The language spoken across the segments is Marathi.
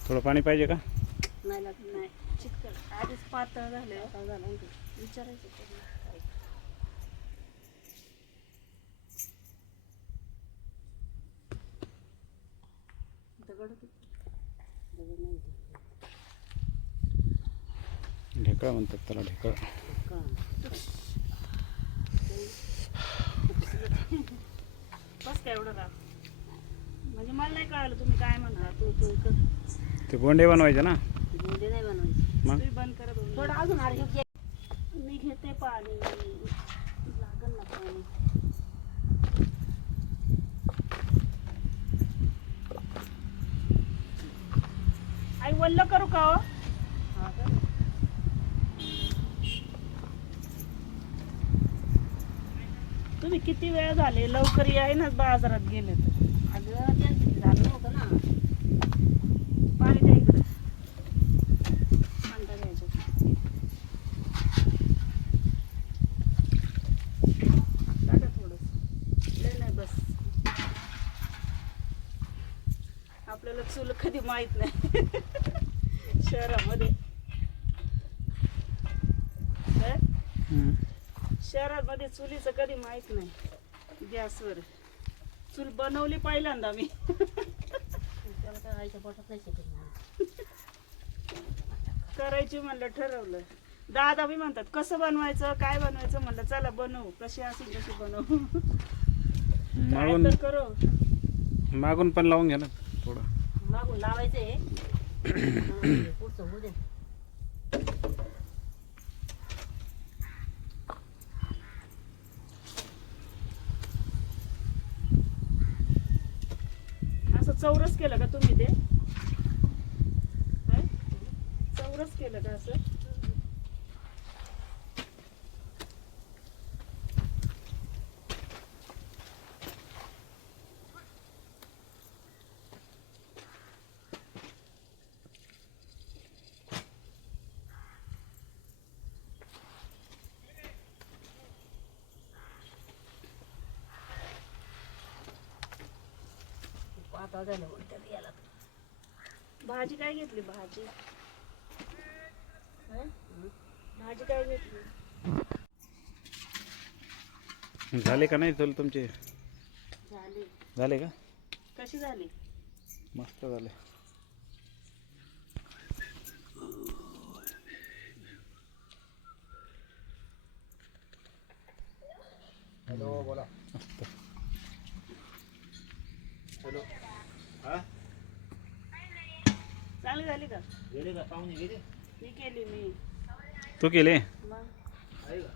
थोडं पाणी पाहिजे का? नाही लागत नाही चिकट आधीच पातळ झालं विचारायचं म्हणतात त्याला ढेकळा. बस काय एवढं म्हणजे मला नाही कळालं तुम्ही काय म्हणता. तू तू कर ते बोंडे बनवायचे ना? गोंडे नाही बनवायचे. मग? तुम्ही बंद करा दोन थोडं अजून मी घेते पाणी. लागल ना पाणी. आई वल्ल करू का हा का? तुम्ही किती वेळ झाले? लवकर याय ना बाजारात गेले तर. अगं त्यांचं ते झालं नव्हतं ना. पाणी द्या इकडे. अंडा द्यायचं टाका थोडं लय नाही बस. आपल्याला चूल कधी माहीत नाही. शहरामध्ये. काय? शहरामध्ये चुलीचं कधी माहीत नाही. गॅसवर. चूल बनवली पहिल्यांदा मी. करायची म्हणलं ठरवलं. दादा बी म्हणतात कसं बनवायचं? काय बनवायचं? म्हणलं चला बनवू. कशी असेल तशी बनवू. काय मागून तर करू. मागून पण लावून घ्या ना थोडं. मागून लावायचंय. आणि पुढचं होऊ दे. चौरस केलं का तुम्ही ते? चौरस केलं का असं? पातळ झालं म्हणून त्यात याला भाजी काय घेतली भाजी? है? भाजी काय घेतली? झाले का नाही चल तुमचे? झाली. झाले का? कशी झाली? मस्त झाले. हॅलो बोला. मस्त. हॅलो हा चांगली झाली का? गेले का? पाहुणे गेले? मी केली मी. तू केले? मग? आहे का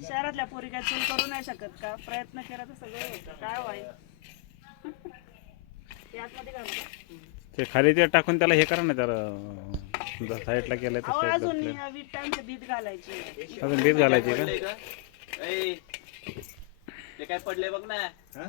शहरातल्या पोरी काय चूल करू नाही शकत का? प्रयत्न केला तर सगळं होतं. काय वाय ते आतमध्ये घालू ते खाली ते टाकून त्याला हे करा ना त्याला साईडला केलं अहो तर अजून विटांचे बीट घालायची. अजून बीज घालायचे का? ते काय पडले बघ ना. हा?